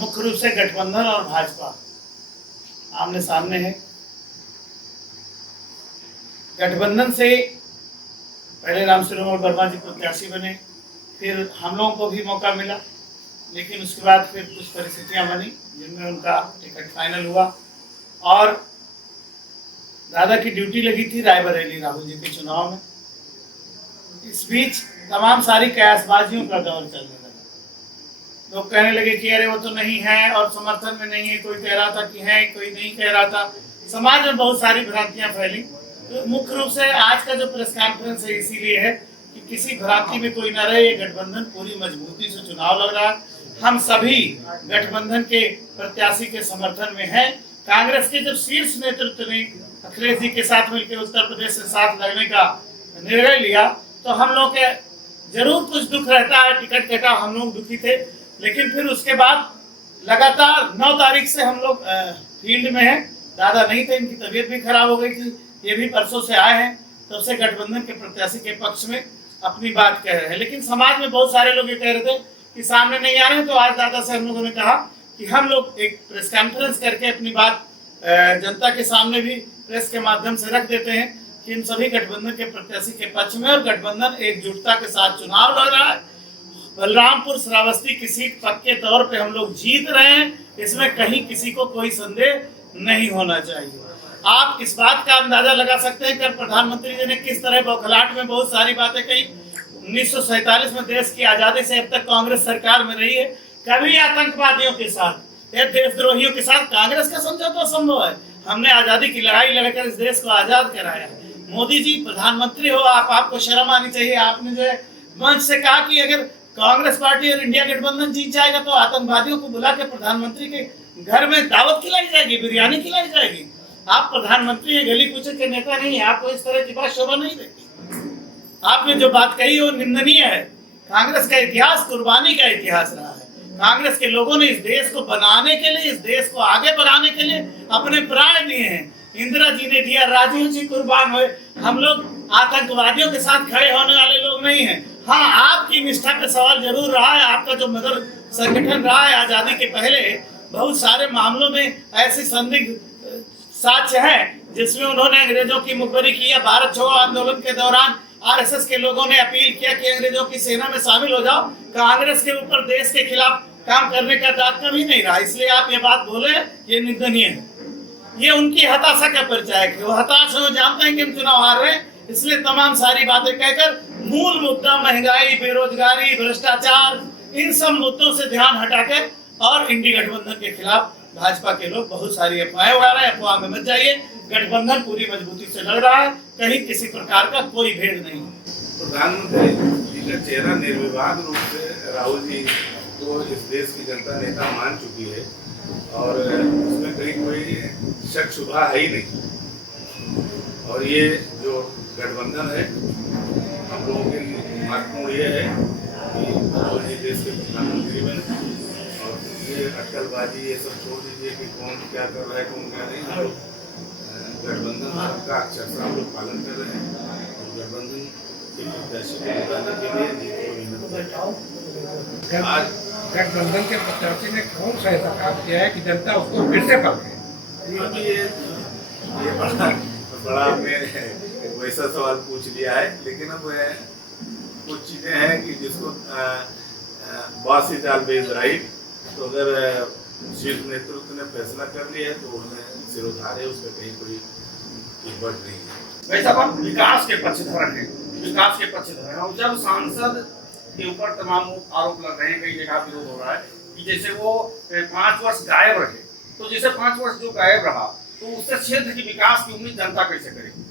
मुख्य रूप से गठबंधन और भाजपा आमने सामने है। गठबंधन से पहले राम सूरत वर्मा जी प्रत्याशी बने, फिर हम लोगों को भी मौका मिला, लेकिन उसके बाद फिर कुछ परिस्थितियां बनी जिनमें उनका टिकट फाइनल हुआ और दादा की ड्यूटी लगी थी रायबरेली राहुल जी के चुनाव में। इस बीच तमाम सारी कयासबाजियों का दौर चलने लगा। लोग कहने लगे कि अरे वो तो नहीं है और समर्थन में नहीं है, कोई कह रहा था कि है, कोई नहीं कह रहा था। समाज में बहुत सारी भ्रांतियां फैली। तो मुख्य रूप से आज का जो प्रेस कॉन्फ्रेंस है इसीलिए है कि किसी भ्रांति में कोई न रहे। ये गठबंधन पूरी मजबूती से चुनाव लड़ रहा है। हम सभी गठबंधन के प्रत्याशी के समर्थन में हैं। कांग्रेस के जब शीर्ष नेतृत्व ने अखिलेश जी के साथ मिलकर उत्तर प्रदेश से साथ लड़ने का निर्णय लिया तो हम लोग के जरूर कुछ दुख रहता है। टिकट कटा, हम लोग दुखी थे, लेकिन फिर उसके बाद लगातार 9 तारीख से हम लोग फील्ड में हैं। दादा नहीं थे, इनकी तबीयत भी खराब हो गई थी, ये भी परसों से आए हैं। तब से गठबंधन के प्रत्याशी के पक्ष में अपनी बात कह रहे हैं। लेकिन समाज में बहुत सारे लोग ये कह रहे थे कि सामने नहीं आ रहे हैं, तो आज दादा से हम लोगों ने कहा कि हम लोग एक प्रेस कॉन्फ्रेंस करके अपनी बात जनता के सामने भी प्रेस के माध्यम से रख देते हैं कि इन सभी गठबंधन के प्रत्याशी के पक्ष में और गठबंधन एकजुटता के साथ चुनाव लड़ रहा है। बलरामपुर श्रावस्ती की सीट पक्के तौर पे हम लोग जीत रहे हैं, इसमें कहीं किसी को कोई संदेह नहीं होना चाहिए। आप इस बात का अंदाजा लगा सकते हैं कि प्रधानमंत्री जी ने किस तरह बौखलाहट में बहुत सारी बातें कही। 1947 में देश की आजादी से अब तक कांग्रेस सरकार में रही है, कभी आतंकवादियों के साथ या देशद्रोहियों के साथ कांग्रेस का समझौता संभव है? हमने आजादी की लड़ाई लड़कर इस देश को आजाद कराया है। मोदी जी प्रधानमंत्री हो, आपको शर्म आनी चाहिए। आपने जो है मंच से कहा कि अगर कांग्रेस पार्टी और इंडिया गठबंधन जीत जाएगा तो आतंकवादियों को बुला के प्रधानमंत्री के घर में दावत खिलाई जाएगी, बिरयानी खिलाई जाएगी। आप प्रधानमंत्री है, गली कूचे के नेता नहीं है, आपको इस तरह की बात शोभा नहीं देती। आपने जो बात कही वो निंदनीय है। कांग्रेस का इतिहास कुर्बानी का इतिहास रहा है। कांग्रेस के लोगों ने इस देश को बनाने के लिए, इस देश को आगे बढ़ाने के लिए अपने प्राण दिए हैं। इंदिरा जी ने दिया, राजीव जी कुर्बान हुए। हम लोग आतंकवादियों के साथ खड़े होने वाले लोग नहीं हैं। हाँ, आपकी निष्ठा पे सवाल जरूर रहा है। आपका जो मदर संगठन रहा है आजादी के पहले, बहुत सारे मामलों में ऐसी संदिग्ध साक्ष्य हैं जिसमें उन्होंने अंग्रेजों की मुखबरी की है। भारत छोड़ो आंदोलन के दौरान आरएसएस के लोगों ने अपील किया कि अंग्रेजों की सेना में शामिल हो जाओ। कांग्रेस के ऊपर देश के खिलाफ काम करने का दायित्व कभी नहीं रहा, इसलिए आप ये बात बोले, ये निंदनीय है। ये उनकी हताशा का परिचय है। वो हताश है, वो जानते हैं कि हम चुनाव हार रहे हैं, इसलिए तमाम सारी बातें कहकर मूल मुद्दा महंगाई, बेरोजगारी, भ्रष्टाचार, इन सब मुद्दों से ध्यान हटाकर और इंडी गठबंधन के खिलाफ भाजपा के लोग बहुत सारी अफवाहें उड़ा रहे हैं। अफवाह में मत जाइए, गठबंधन पूरी मजबूती से लड़ रहा है, कहीं किसी प्रकार का कोई भेद नहीं। प्रधानमंत्री जी का चेहरा निर्विवाद रूप से राहुल जी को इस देश की जनता नेता मान चुकी है और उसमें कहीं कोई शक शुबा है ही नहीं। और ये जो गठबंधन है, हम लोगों के महत्वपूर्ण ये है कि राहुल जी देश के प्रधानमंत्री बने और ये अटकलबाजी ये सब छोड़ दीजिए कि कौन क्या कर रहा है, कौन क्या नहीं। हम लोग गठबंधन का अक्षरशः हम लोग पालन कर रहे हैं और गठबंधन के प्रत्याशी को जिताने के लिए जीत को मेहनत। आज गठबंधन के प्रत्याशी ने कौन सा ऐसा काम किया है कि जनता उसको फिर से पकड़े? क्योंकि ये बड़ा आपने वैसा सवाल पूछ लिया है, लेकिन अब कुछ चीज़ें हैं कि जिसको बॉस इज ऑलवेज राइट। तो अगर शीर्ष नेतृत्व ने फैसला कर लिया है तो उन्हें सिरोधार है, उसमें कहीं कोई बट नहीं है। वैसा बात विकास के पक्षधर है, विकास के पक्षधर है। और जब सांसद के ऊपर तमाम आरोप लग रहे हैं, कई जगह विरोध हो रहा है कि जैसे वो 5 वर्ष गायब रहे, तो जैसे 5 वर्ष जो गायब रहा तो उससे क्षेत्र की विकास की उम्मीद जनता कैसे करेगी?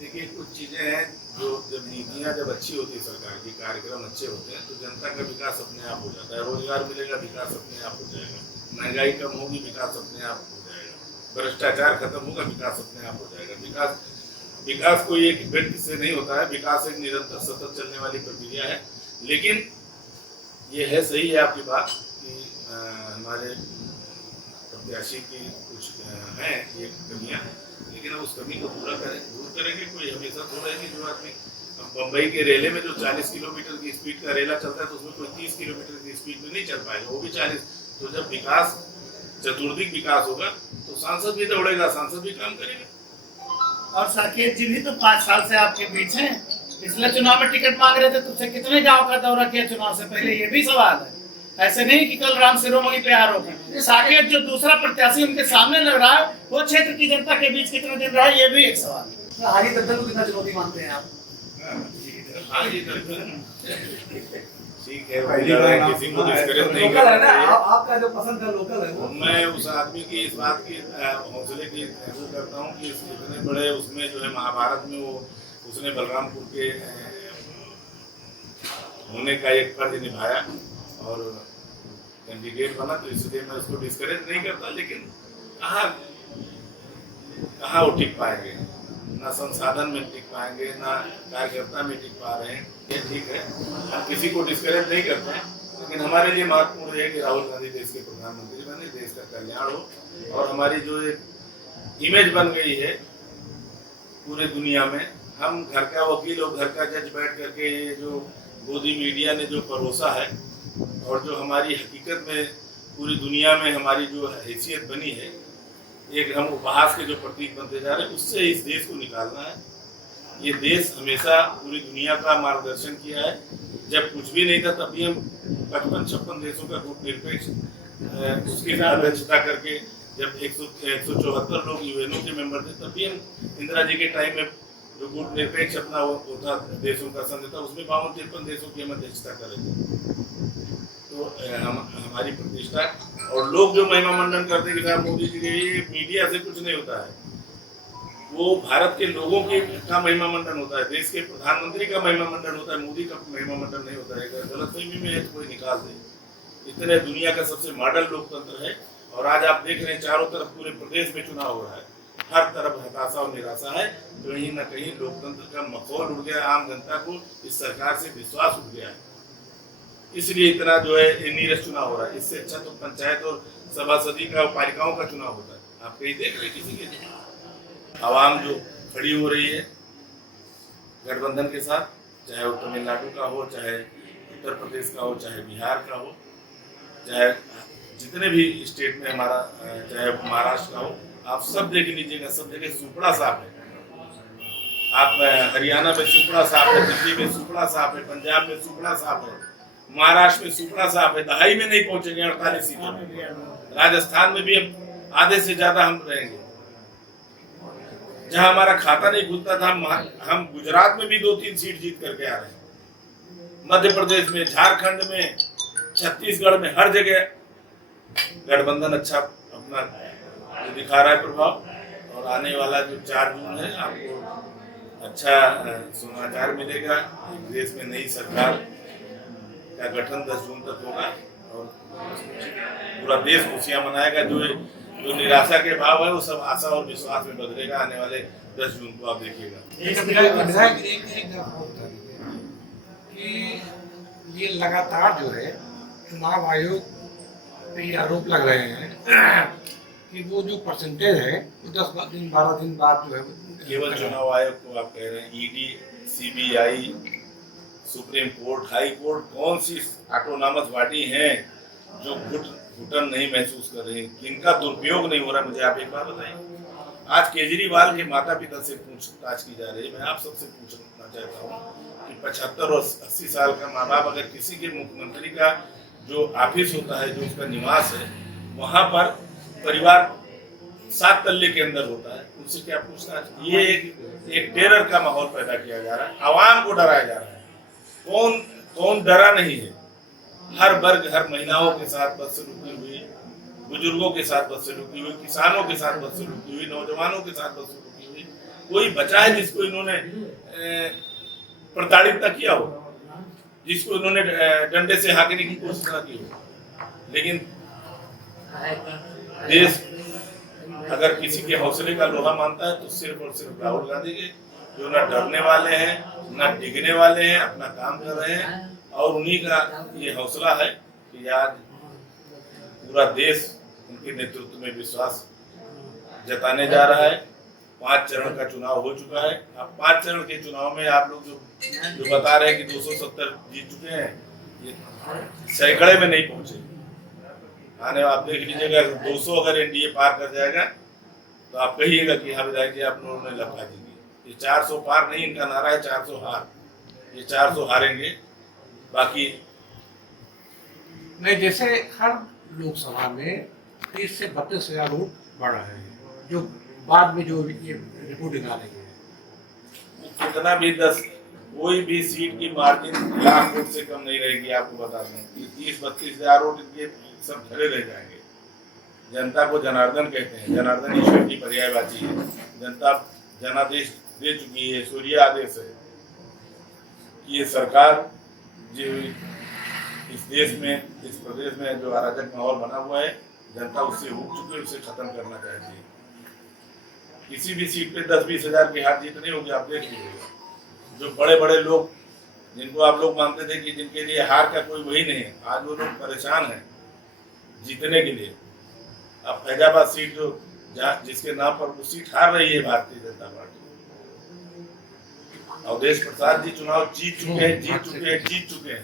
देखिए, कुछ चीज़ें हैं जो जब नीतियाँ जब अच्छी होती है, सरकार की कार्यक्रम अच्छे होते हैं तो जनता का विकास अपने आप हो जाता है। रोजगार मिलेगा, विकास अपने आप हो जाएगा। महंगाई कम होगी, विकास अपने आप हो जाएगा। भ्रष्टाचार खत्म होगा, विकास अपने आप हो जाएगा। विकास कोई एक व्यक्ति से नहीं होता है, विकास एक निरंतर सतत चलने वाली प्रक्रिया है। लेकिन ये है, सही है आपकी बात कि हमारे प्रत्याशी की कुछ हैं ये कमियाँ, लेकिन अब उस कमी को पूरा दूर करेंगे। कोई हमेशा थोड़ा है कि जो आदमी बम्बई के रेले में जो 40 किलोमीटर की स्पीड का रेला चलता है तो उसमें कोई 30 किलोमीटर की स्पीड में नहीं चल पाएगा, वो भी 40 तो जब विकास चतुर्दिक विकास होगा तो सांसद भी दौड़ेगा, सांसद भी काम करेगा। और साकेत जी भी तो 5 साल से आपके बीच हैं, पिछले चुनाव में टिकट मांग रहे थे, तुमसे कितने गांव का दौरा किया चुनाव से पहले, ये भी सवाल है। ऐसे नहीं कि कल राम शिरोमणि पे आरोप है। साकेत जो दूसरा प्रत्याशी उनके सामने लग रहा है, वो क्षेत्र की जनता के बीच कितने दिन रहा है, ये भी एक सवाल है। हारी दद्दन को कितना चुनौती मानते हैं आप? हाँ जी, ठीक है, किसी को डिस्करेज नहीं लोकल है ना, करना। आपका जो पसंद है लोकल है वो। मैं उस आदमी की इस बात की हौसले की वो करता हूँ कि इतने बड़े उसमें जो है महाभारत में वो उसने बलरामपुर के होने का एक फर्ज निभाया और कैंडिडेट बना, तो इसलिए मैं उसको डिस्करेज नहीं करता। लेकिन कहाँ वो टिक पाएंगे, ना संसाधन में टिक पाएंगे, ना कार्यकर्ता में टिक पा रहे हैं। ये ठीक है, हम किसी को डिस्करेज नहीं करते हैं, लेकिन हमारे लिए महत्वपूर्ण है कि राहुल गांधी देश के प्रधानमंत्री बने, देश का कल्याण हो और हमारी जो एक इमेज बन गई है पूरे दुनिया में, हम घर का वकील और घर का जज बैठ करके ये जो गोदी मीडिया ने जो परोसा है और जो हमारी हकीकत में पूरी दुनिया में हमारी जो हैसियत बनी है, एक हम उपहास के जो प्रतीक बनते जा रहे हैं, उससे इस देश को निकालना है। ये देश हमेशा पूरी दुनिया का मार्गदर्शन किया है। जब कुछ भी नहीं था तब भी हम 55-56 देशों का गुट निरपेक्ष उसकी अध्यक्षता करके, जब 174 लोग यूएनओ के मेंबर थे, तब भी हम इंदिरा जी के टाइम में जो गुट निरपेक्ष अपना होता देशों का संघ था, उसमें 52-53 देशों की हम अध्यक्षता कर रहे थे। तो हमारी प्रतिष्ठा और लोग जो महिमा मंडन करते हैं कि साहब मोदी जी के, ये मीडिया से कुछ नहीं होता है, वो भारत के लोगों का महिमा मंडन होता है, देश के प्रधानमंत्री का महिमा मंडन होता है, मोदी का महिमा मंडन नहीं होता है। अगर गलतफहमी में है तो कोई निकाल दे। इतने दुनिया का सबसे मॉडल लोकतंत्र है और आज आप देख रहे हैं चारों तरफ पूरे प्रदेश में चुनाव हो रहा है, हर तरफ हताशा और निराशा है। कहीं न कहीं लोकतंत्र का माहौल उड़ गया, आम जनता को इस सरकार से विश्वास उठ गया है, इसलिए इतना जो है नीरस चुनाव हो रहा है। इससे अच्छा तो पंचायत और सभासदी का, पालिकाओं का चुनाव होता है। आप कहीं देख रहे किसी के आवाम जो खड़ी हो रही है गठबंधन के साथ, चाहे वो तमिलनाडु का हो, चाहे उत्तर प्रदेश का हो, चाहे बिहार का हो, चाहे जितने भी स्टेट में हमारा, चाहे महाराष्ट्र का हो, आप सब देख लीजिएगा, सब जगह सुपड़ा साफ है। आप हरियाणा में सुपड़ा साफ है, दिल्ली में सुपड़ा साफ है, पंजाब में सुपड़ा साफ है, महाराष्ट्र में सुपड़ा साफ है। दहाई में नहीं पहुंचेंगे 48 सीटों में। राजस्थान में भी अब आधे से ज्यादा हम रहेंगे। जहां हमारा खाता नहीं खुलता था, हम गुजरात में भी 2-3 सीट जीत करके आ रहे हैं। मध्य प्रदेश में, झारखंड में, छत्तीसगढ़ में, हर जगह गठबंधन अच्छा अपना दिखा रहा है प्रभाव। और आने वाला जो 4 जून है, आपको अच्छा समाचार मिलेगा। देश में नई सरकार का गठन 10 जून तक होगा और पूरा देश खुशियां मनाएगा। जो निराशा के भाव है वो सब आशा और विश्वास में बदलेगा। आने वाले 10 जून को आप देखिएगा। कि ये लगातार जो है चुनाव आयोग पे ये आरोप लग रहे हैं कि वो जो परसेंटेज है वो 10 दिन 12 दिन बाद जो है केवल चुनाव आयोग को आप कह रहे हैं, ED, CBI, supreme court, high court, कौन सी ऑटोनॉमस बॉडी है जो घुटन नहीं महसूस कर रही, किनका दुरुपयोग नहीं हो रहा? मुझे आप एक बात बताइए। आज केजरीवाल के माता पिता से पूछताछ की जा रही है। मैं आप सबसे पूछना चाहता हूँ कि 75 और 80 साल का माँ बाप अगर किसी के मुख्यमंत्री का जो ऑफिस होता है, जो उसका निवास है, वहां पर परिवार 7 तल्ले के अंदर होता है, उनसे क्या पूछताछ? ये एक टेरर का माहौल पैदा किया जा रहा है, आवाम को डराया जा रहा है। कौन डरा नहीं है? हर वर्ग, हर महिलाओं के साथ बदसलूकी हुई, बुजुर्गों के साथ बदसलूकी हुई, किसानों के साथ बदसलूकी हुई, नौजवानों के साथ बदसलूकी हुई। कोई बचा है जिसको इन्होंने प्रताड़ित न किया हो, जिसको इन्होंने डंडे से हाँकने की कोशिश न की हो? लेकिन देश अगर किसी के हौसले का लोहा मानता है तो सिर्फ और सिर्फ राहुल गांधी के, जो न डरने वाले हैं, न डिगने वाले हैं, अपना काम कर रहे हैं। और उन्हीं का ये हौसला है कि आज पूरा देश उनके नेतृत्व में विश्वास जताने जा रहा है। 5 चरण का चुनाव हो चुका है। अब 5 चरण के चुनाव में आप लोग जो बता रहे हैं कि 270 जीत चुके हैं, ये सैकड़े में नहीं पहुंचे। आने आप देख लीजिएगा 200 अगर एनडीए पार कर जाएगा तो आप कहिएगा कि हाँ विधायक जी आप लोगों ने लपका देंगे। ये 400 पार नहीं, इनका नारा है 400 हार। ये 400 हारेंगे। बाकी नहीं, जैसे हर लोकसभा में 30 से 32 हजार वोट बढ़ रहे हैं, जो बाद में जो ये रिपोर्ट निकालेंगे, कितना भी 10 कोई भी सीट की मार्जिन लाख वोट से कम नहीं रहेगी। आपको बता दें कि 30-32 हजार वोट इनके सब खड़े रह जाएंगे। जनता को जनार्दन कहते हैं, जनार्दन ईश्वर की पर्यायवाची है। जनता जनादेश दे चुकी है, सूर्य आदेश है कि ये सरकार जो इस देश में, इस प्रदेश में जो अराजक माहौल बना हुआ है, जनता उससे उब चुकी है, उसे खत्म करना चाहती है। किसी भी सीट पे 10-20 हजार की हार जीत नहीं होगी। आप देख लीजिएगा जो बड़े बड़े लोग जिनको आप लोग मानते थे कि जिनके लिए हार का कोई वही नहीं है, आज वो लोग परेशान हैं जीतने के लिए। अब फैजाबाद सीट जो जिसके नाम पर वो सीट हार रही है भारतीय जनता पार्टी। अवधेश प्रसाद जी चुनाव जीत चुके हैं।